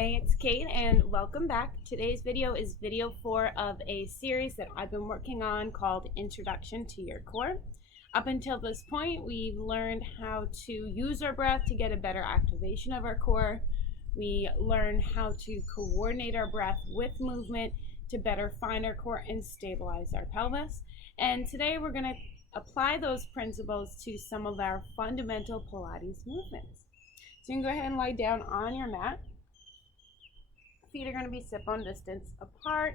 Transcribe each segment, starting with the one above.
Hey, it's Kate and welcome back. Today's video is video 4 of a series that I've been working on called Introduction to Your Core. Up until this point, we've learned how to use our breath to get a better activation of our core. We learned how to coordinate our breath with movement to better find our core and stabilize our pelvis. And today we're going to apply those principles to some of our fundamental Pilates movements. So you can go ahead and lie down on your mat. Feet are going to be hip-bone distance apart.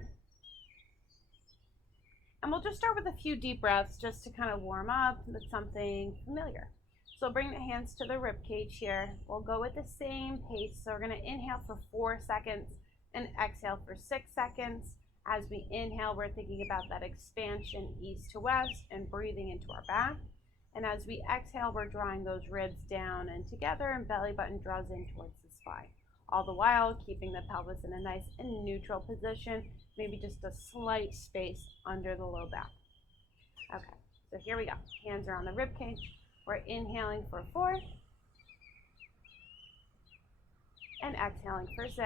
And we'll just start with a few deep breaths just to kind of warm up with something familiar. So bring the hands to the rib cage here. We'll go with the same pace. So we're going to inhale for 4 seconds and exhale for 6 seconds. As we inhale, we're thinking about that expansion east to west and breathing into our back. And as we exhale, we're drawing those ribs down and together, and belly button draws in towards the spine. All the while keeping the pelvis in a nice and neutral position, maybe just a slight space under the low back. Okay, so here we go. Hands are on the rib cage. We're inhaling for 4 and exhaling for 6.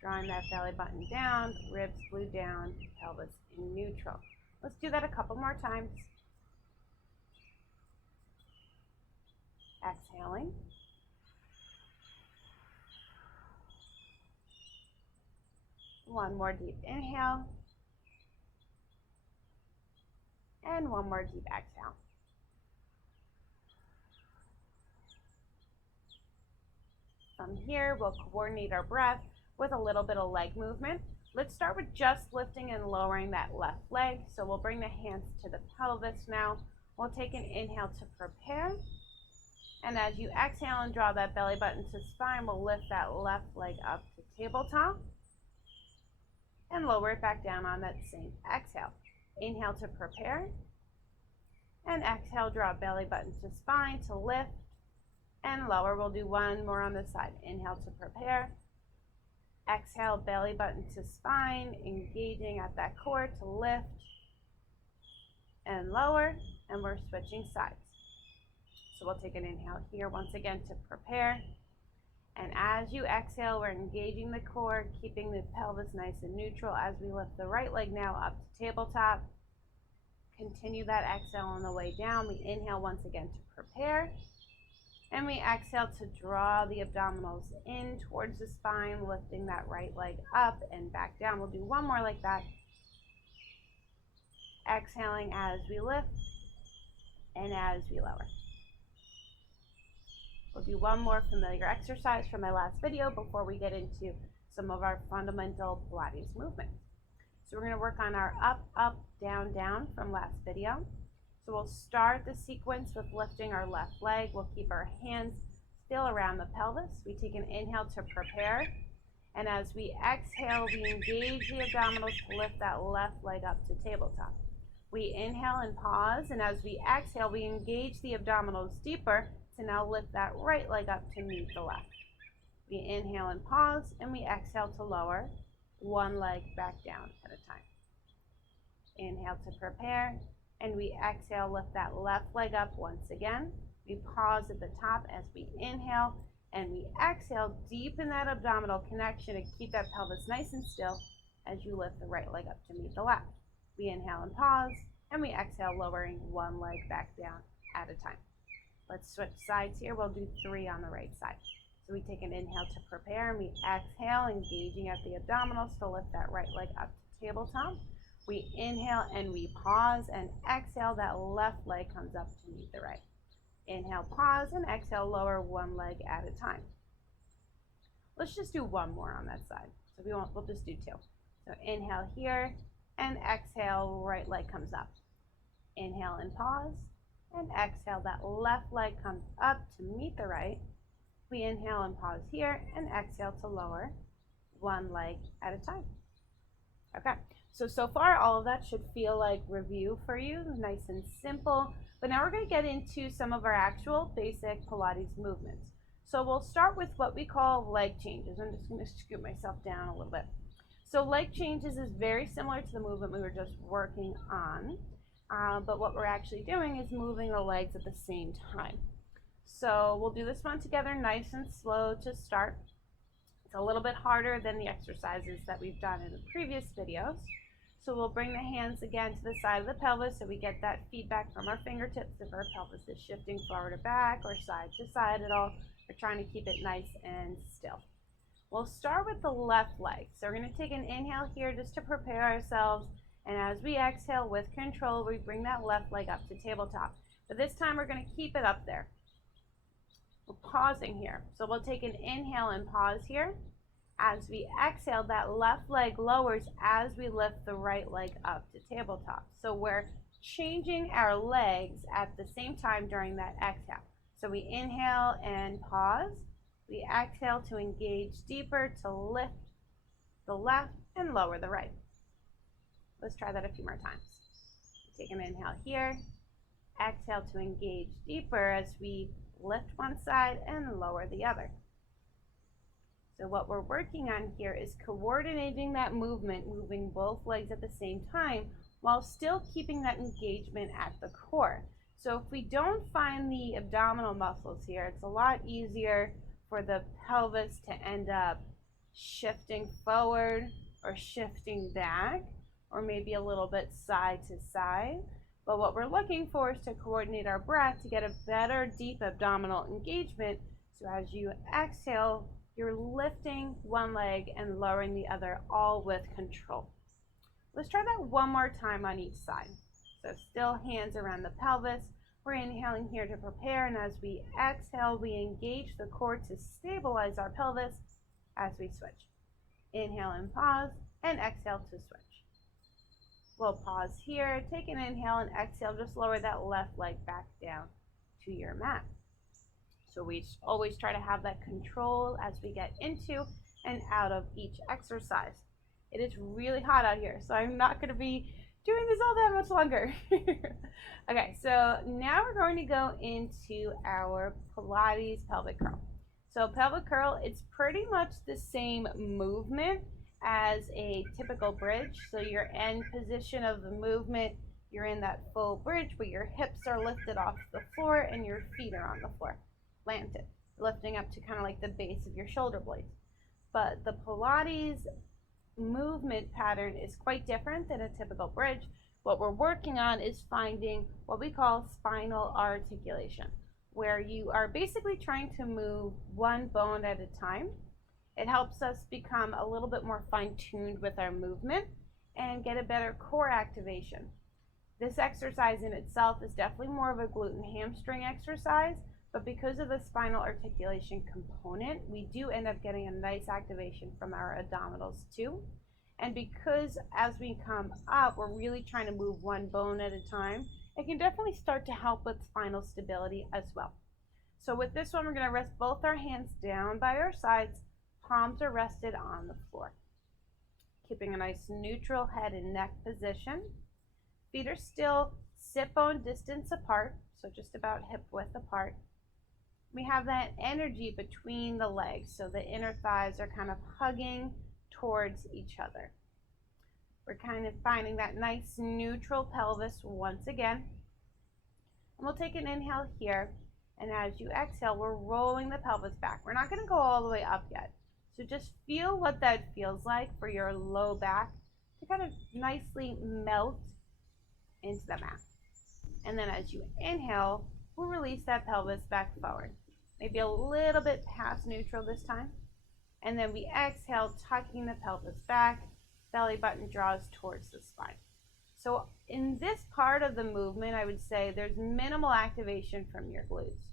Drawing that belly button down, ribs glue down, pelvis in neutral. Let's do that a couple more times. Exhaling. One more deep inhale. And one more deep exhale. From here, we'll coordinate our breath with a little bit of leg movement. Let's start with just lifting and lowering that left leg. So we'll bring the hands to the pelvis now. We'll take an inhale to prepare. And as you exhale and draw that belly button to spine, we'll lift that left leg up to tabletop. And lower it back down on that same exhale. Inhale to prepare. And exhale, draw belly button to spine to lift and lower. We'll do one more on this side. Inhale to prepare. Exhale, belly button to spine, engaging at that core to lift and lower. And we're switching sides. So we'll take an inhale here once again to prepare. And as you exhale, we're engaging the core, keeping the pelvis nice and neutral as we lift the right leg now up to tabletop. Continue that exhale on the way down. We inhale once again to prepare. And we exhale to draw the abdominals in towards the spine, lifting that right leg up and back down. We'll do one more like that. Exhaling as we lift and as we lower. We'll do one more familiar exercise from my last video before we get into some of our fundamental Pilates movements. So we're going to work on our up, up, down, down from last video. So we'll start the sequence with lifting our left leg. We'll keep our hands still around the pelvis. We take an inhale to prepare. And as we exhale, we engage the abdominals to lift that left leg up to tabletop. We inhale and pause. And as we exhale, we engage the abdominals deeper to now lift that right leg up to meet the left. We inhale and pause, and we exhale to lower one leg back down at a time. Inhale to prepare, and we exhale, lift that left leg up once again. We pause at the top as we inhale, and we exhale, deepen that abdominal connection to keep that pelvis nice and still as you lift the right leg up to meet the left. We inhale and pause, and we exhale, lowering one leg back down at a time. Let's switch sides here. We'll do 3 on the right side. So we take an inhale to prepare, and we exhale, engaging at the abdominals to lift that right leg up to tabletop. We inhale and we pause, and exhale, that left leg comes up to meet the right. Inhale, pause, and exhale, lower one leg at a time. Let's just do one more on that side. So we'll just do 2. So inhale here, and exhale, right leg comes up. Inhale and pause. And exhale, that left leg comes up to meet the right. We inhale and pause here, and exhale to lower one leg at a time. Okay, so far all of that should feel like review for you, nice and simple. But now we're going to get into some of our actual basic Pilates movements. So we'll start with what we call leg changes. I'm just going to scoot myself down a little bit. So leg changes is very similar to the movement we were just working on. But what we're actually doing is moving the legs at the same time. So we'll do this one together nice and slow to start. It's a little bit harder than the exercises that we've done in the previous videos. So we'll bring the hands again to the side of the pelvis so we get that feedback from our fingertips if our pelvis is shifting forward or back or side to side at all. We're trying to keep it nice and still. We'll start with the left leg. So we're going to take an inhale here just to prepare ourselves. And as we exhale with control, we bring that left leg up to tabletop. But this time we're going to keep it up there. We're pausing here. So we'll take an inhale and pause here. As we exhale, that left leg lowers as we lift the right leg up to tabletop. So we're changing our legs at the same time during that exhale. So we inhale and pause. We exhale to engage deeper, to lift the left and lower the right. Let's try that a few more times. Take an inhale here. Exhale to engage deeper as we lift one side and lower the other. So what we're working on here is coordinating that movement, moving both legs at the same time while still keeping that engagement at the core. So if we don't find the abdominal muscles here, it's a lot easier for the pelvis to end up shifting forward or shifting back or maybe a little bit side to side. But what we're looking for is to coordinate our breath to get a better deep abdominal engagement. So as you exhale, you're lifting one leg and lowering the other, all with control. Let's try that one more time on each side. So still hands around the pelvis. We're inhaling here to prepare, and as we exhale, we engage the core to stabilize our pelvis as we switch. Inhale and pause, and exhale to switch. We'll pause here, take an inhale and exhale, just lower that left leg back down to your mat. So we always try to have that control as we get into and out of each exercise. It is really hot out here, so I'm not going to be doing this all that much longer. Okay, so now we're going to go into our Pilates pelvic curl. So pelvic curl, it's pretty much the same movement as a typical bridge. So your end position of the movement, you're in that full bridge, but your hips are lifted off the floor and your feet are on the floor, planted, lifting up to kind of like the base of your shoulder blades. But the Pilates movement pattern is quite different than a typical bridge. What we're working on is finding what we call spinal articulation, where you are basically trying to move one bone at a time. It helps us become a little bit more fine-tuned with our movement and get a better core activation. This exercise in itself is definitely more of a glute and hamstring exercise, but because of the spinal articulation component, we do end up getting a nice activation from our abdominals too. And because as we come up, we're really trying to move one bone at a time, it can definitely start to help with spinal stability as well. So with this one, we're going to rest both our hands down by our sides, palms are rested on the floor. Keeping a nice neutral head and neck position. Feet are still sit bone distance apart, so just about hip width apart. We have that energy between the legs, so the inner thighs are kind of hugging towards each other. We're kind of finding that nice neutral pelvis once again. And we'll take an inhale here, and as you exhale, we're rolling the pelvis back. We're not going to go all the way up yet. So just feel what that feels like for your low back to kind of nicely melt into the mat. And then as you inhale, we'll release that pelvis back forward. Maybe a little bit past neutral this time. And then we exhale, tucking the pelvis back, belly button draws towards the spine. So in this part of the movement, I would say there's minimal activation from your glutes.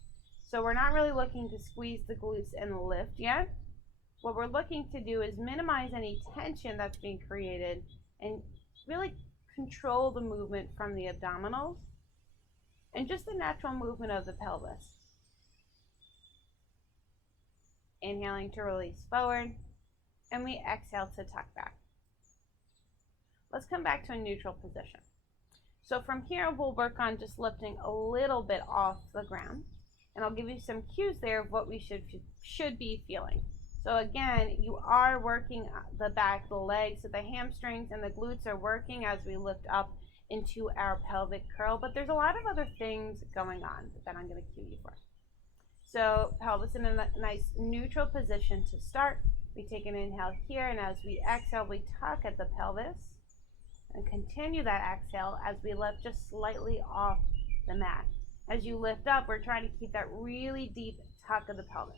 So we're not really looking to squeeze the glutes and lift yet. What we're looking to do is minimize any tension that's being created and really control the movement from the abdominals and just the natural movement of the pelvis. Inhaling to release forward, and we exhale to tuck back. Let's come back to a neutral position. So from here, we'll work on just lifting a little bit off the ground, and I'll give you some cues there of what we should be feeling. So again, you are working the back, the legs, so the hamstrings and the glutes are working as we lift up into our pelvic curl, but there's a lot of other things going on that I'm going to cue you for. So pelvis in a nice neutral position to start. We take an inhale here, and as we exhale, we tuck at the pelvis and continue that exhale as we lift just slightly off the mat. As you lift up, we're trying to keep that really deep tuck of the pelvis.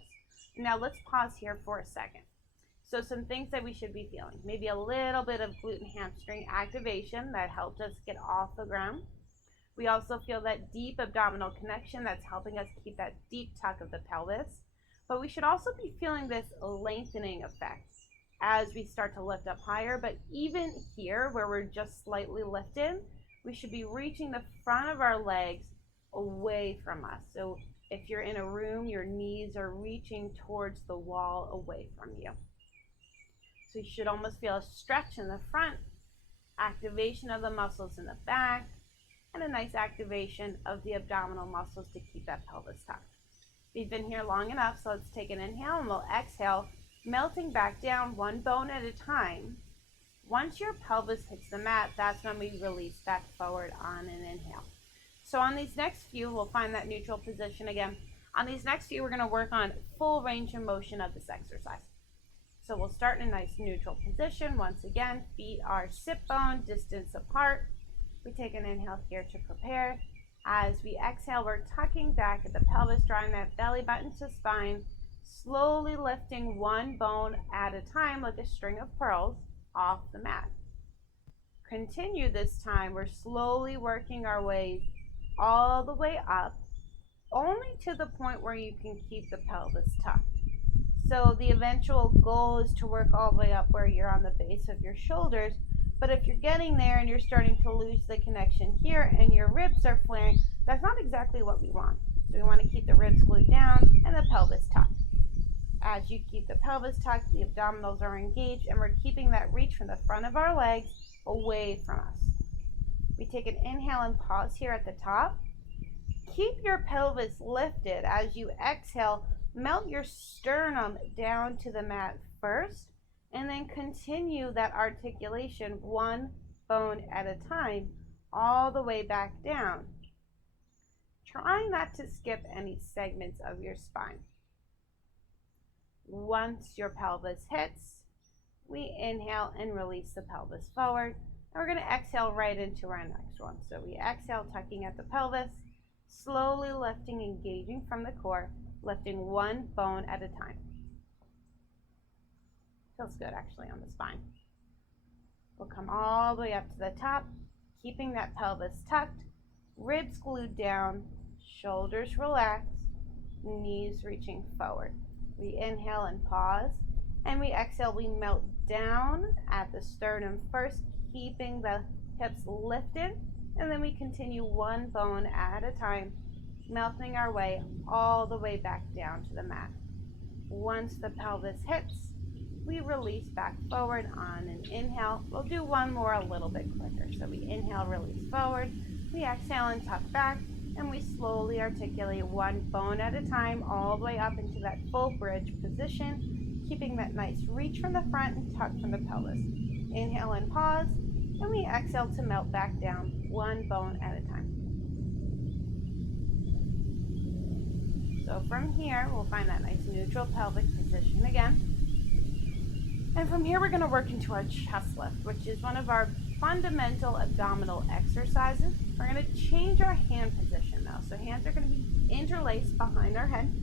Now let's pause here for a second. So some things that we should be feeling. Maybe a little bit of glute and hamstring activation that helped us get off the ground. We also feel that deep abdominal connection that's helping us keep that deep tuck of the pelvis. But we should also be feeling this lengthening effect as we start to lift up higher. But even here, where we're just slightly lifted, we should be reaching the front of our legs away from us. So if you're in a room, your knees are reaching towards the wall away from you. So you should almost feel a stretch in the front, activation of the muscles in the back, and a nice activation of the abdominal muscles to keep that pelvis tucked. We've been here long enough, so let's take an inhale and we'll exhale, melting back down one bone at a time. Once your pelvis hits the mat, that's when we release back forward on an inhale. So on these next few, we'll find that neutral position again. On these next few, we're going to work on full range of motion of this exercise. So we'll start in a nice neutral position. Once again, feet are sit bone distance apart. We take an inhale here to prepare. As we exhale, we're tucking back at the pelvis, drawing that belly button to spine, slowly lifting one bone at a time like a string of pearls off the mat. Continue this time. We're slowly working our way all the way up, only to the point where you can keep the pelvis tucked. So the eventual goal is to work all the way up where you're on the base of your shoulders. But if you're getting there and you're starting to lose the connection here and your ribs are flaring, that's not exactly what we want. So we want to keep the ribs glued down and the pelvis tucked. As you keep the pelvis tucked, the abdominals are engaged, and we're keeping that reach from the front of our legs away from us. We take an inhale and pause here at the top. Keep your pelvis lifted. As you exhale, melt your sternum down to the mat first, and then continue that articulation one bone at a time all the way back down. Try not to skip any segments of your spine. Once your pelvis hits, we inhale and release the pelvis forward. And we're going to exhale right into our next one. So we exhale, tucking at the pelvis, slowly lifting, engaging from the core, lifting one bone at a time. Feels good actually on the spine. We'll come all the way up to the top, keeping that pelvis tucked, ribs glued down, shoulders relaxed, knees reaching forward. We inhale and pause, and we exhale, we melt down at the sternum first, keeping the hips lifted, and then we continue one bone at a time, melting our way all the way back down to the mat. Once the pelvis hits, we release back forward on an inhale. We'll do one more a little bit quicker. So we inhale, release forward, we exhale and tuck back, and we slowly articulate one bone at a time all the way up into that full bridge position, keeping that nice reach from the front and tuck from the pelvis. Inhale and pause, and we exhale to melt back down one bone at a time. So from here, we'll find that nice neutral pelvic position again. And from here, we're going to work into our chest lift, which is one of our fundamental abdominal exercises. We're going to change our hand position though. So hands are going to be interlaced behind our head.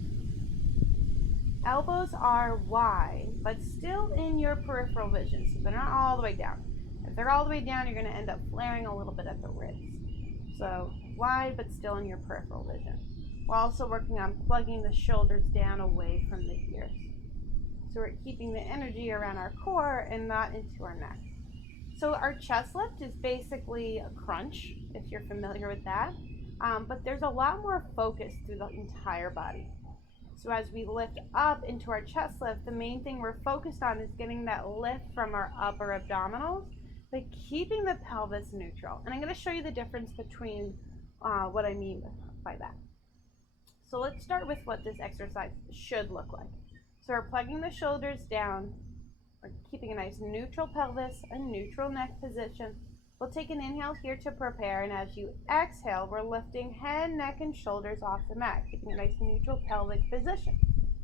Elbows are wide, but still in your peripheral vision, so they're not all the way down. If they're all the way down, you're going to end up flaring a little bit at the ribs. So wide, but still in your peripheral vision. We're also working on plugging the shoulders down away from the ears. So we're keeping the energy around our core and not into our neck. So our chest lift is basically a crunch, if you're familiar with that. But there's a lot more focus through the entire body. So as we lift up into our chest lift, the main thing we're focused on is getting that lift from our upper abdominals, but keeping the pelvis neutral. And I'm going to show you the difference between what I mean by that. So let's start with what this exercise should look like. So we're plugging the shoulders down. We're keeping a nice neutral pelvis, a neutral neck position. We'll take an inhale here to prepare, and as you exhale, we're lifting head, neck, and shoulders off the mat, keeping a nice neutral pelvic position.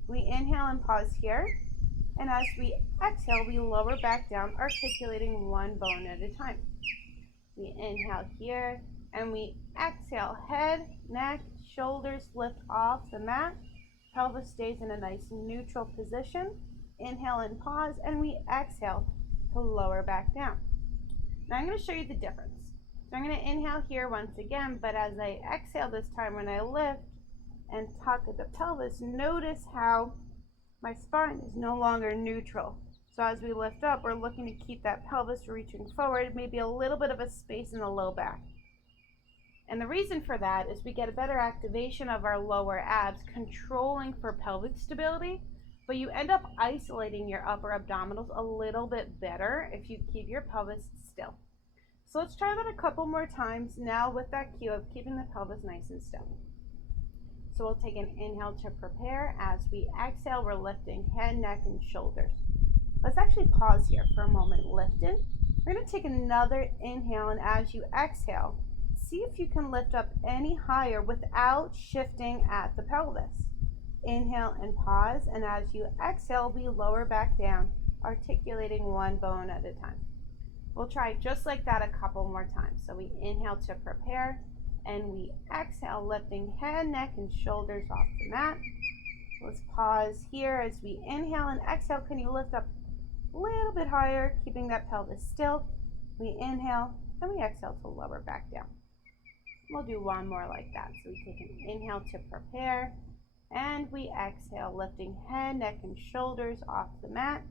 We inhale and pause here, and as we exhale, we lower back down, articulating one bone at a time. We inhale here, and we exhale, head, neck, shoulders lift off the mat. Pelvis stays in a nice neutral position. Inhale and pause, and we exhale to lower back down. Now I'm going to show you the difference. So I'm going to inhale here once again, but as I exhale this time, when I lift and tuck at the pelvis, notice how my spine is no longer neutral. So as we lift up, we're looking to keep that pelvis reaching forward, maybe a little bit of a space in the low back. And the reason for that is we get a better activation of our lower abs, controlling for pelvic stability, but you end up isolating your upper abdominals a little bit better if you keep your pelvis still. So let's try that a couple more times now with that cue of keeping the pelvis nice and still. So we'll take an inhale to prepare. As we exhale, we're lifting head, neck, and shoulders. Let's actually pause here for a moment, lifted. We're going to take another inhale, and as you exhale, see if you can lift up any higher without shifting at the pelvis. Inhale and pause, and as you exhale, we lower back down, articulating one bone at a time. We'll try just like that a couple more times. So we inhale to prepare, and we exhale, lifting head, neck, and shoulders off the mat. Let's pause here. As we inhale and exhale, can you lift up a little bit higher, keeping that pelvis still? We inhale, and we exhale to lower back down. We'll do one more like that. So we take an inhale to prepare, and we exhale, lifting head, neck, and shoulders off the mat.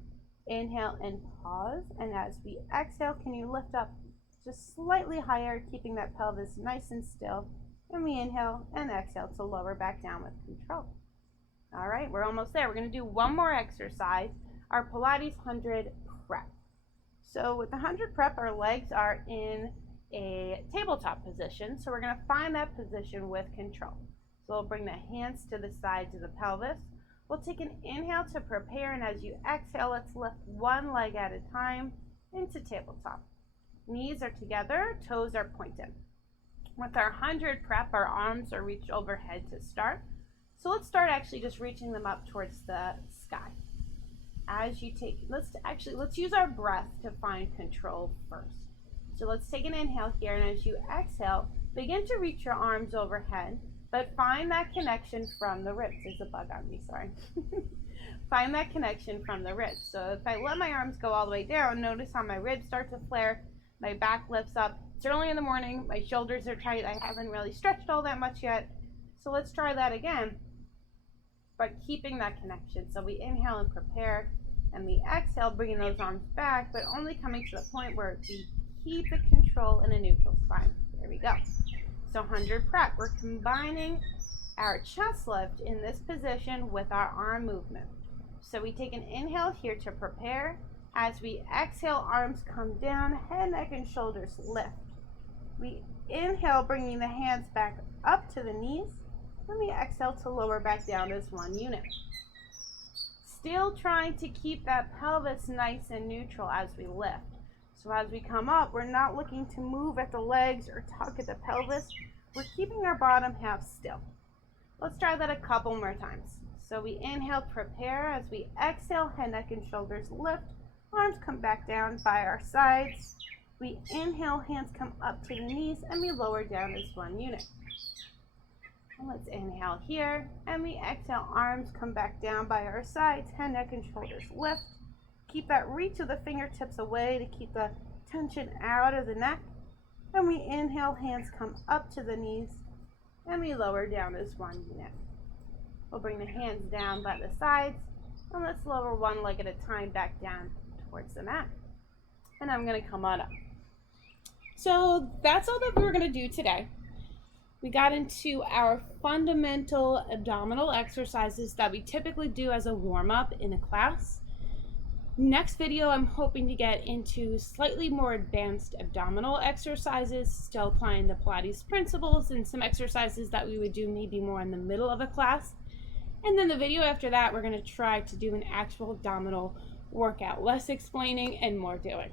Inhale and pause, and as we exhale, can you lift up just slightly higher, keeping that pelvis nice and still? And we inhale and exhale to lower back down with control. All right, we're almost there. We're going to do one more exercise, our Pilates 100 prep. So with the 100 prep, our legs are in a tabletop position, so we're going to find that position with control. So we'll bring the hands to the sides of the pelvis. We'll take an inhale to prepare, and as you exhale, let's lift one leg at a time into tabletop. Knees are together, toes are pointed. With our 100 prep, our arms are reached overhead to start. So let's start actually just reaching them up towards the sky. As you take, let's use our breath to find control first. So let's take an inhale here, and as you exhale, begin to reach your arms overhead, but find that connection from the ribs. There's a bug on me, sorry. Find that connection from the ribs. So if I let my arms go all the way down, notice how my ribs start to flare, my back lifts up. It's early in the morning, my shoulders are tight, I haven't really stretched all that much yet. So let's try that again, but keeping that connection. So we inhale and prepare, and we exhale, bringing those arms back, but only coming to the point where we keep the control in a neutral spine. There we go. So 100 prep, we're combining our chest lift in this position with our arm movement. So we take an inhale here to prepare. As we exhale, arms come down, head, neck, and shoulders lift. We inhale, bringing the hands back up to the knees. Then we exhale to lower back down as one unit. Still trying to keep that pelvis nice and neutral as we lift. So as we come up, we're not looking to move at the legs or tuck at the pelvis. We're keeping our bottom half still. Let's try that a couple more times. So we inhale, prepare. As we exhale, head, neck, and shoulders lift. Arms come back down by our sides. We inhale, hands come up to the knees, and we lower down as one unit. And let's inhale here, and we exhale, arms come back down by our sides, head, neck, and shoulders lift. Keep that reach of the fingertips away to keep the tension out of the neck. And we inhale, hands come up to the knees, and we lower down as one unit. We'll bring the hands down by the sides, and let's lower one leg at a time back down towards the mat. And I'm going to come on up. So that's all that we're going to do today. We got into our fundamental abdominal exercises that we typically do as a warm-up in a class. Next video, I'm hoping to get into slightly more advanced abdominal exercises, still applying the Pilates principles and some exercises that we would do maybe more in the middle of a class. And then the video after that, we're going to try to do an actual abdominal workout, less explaining and more doing.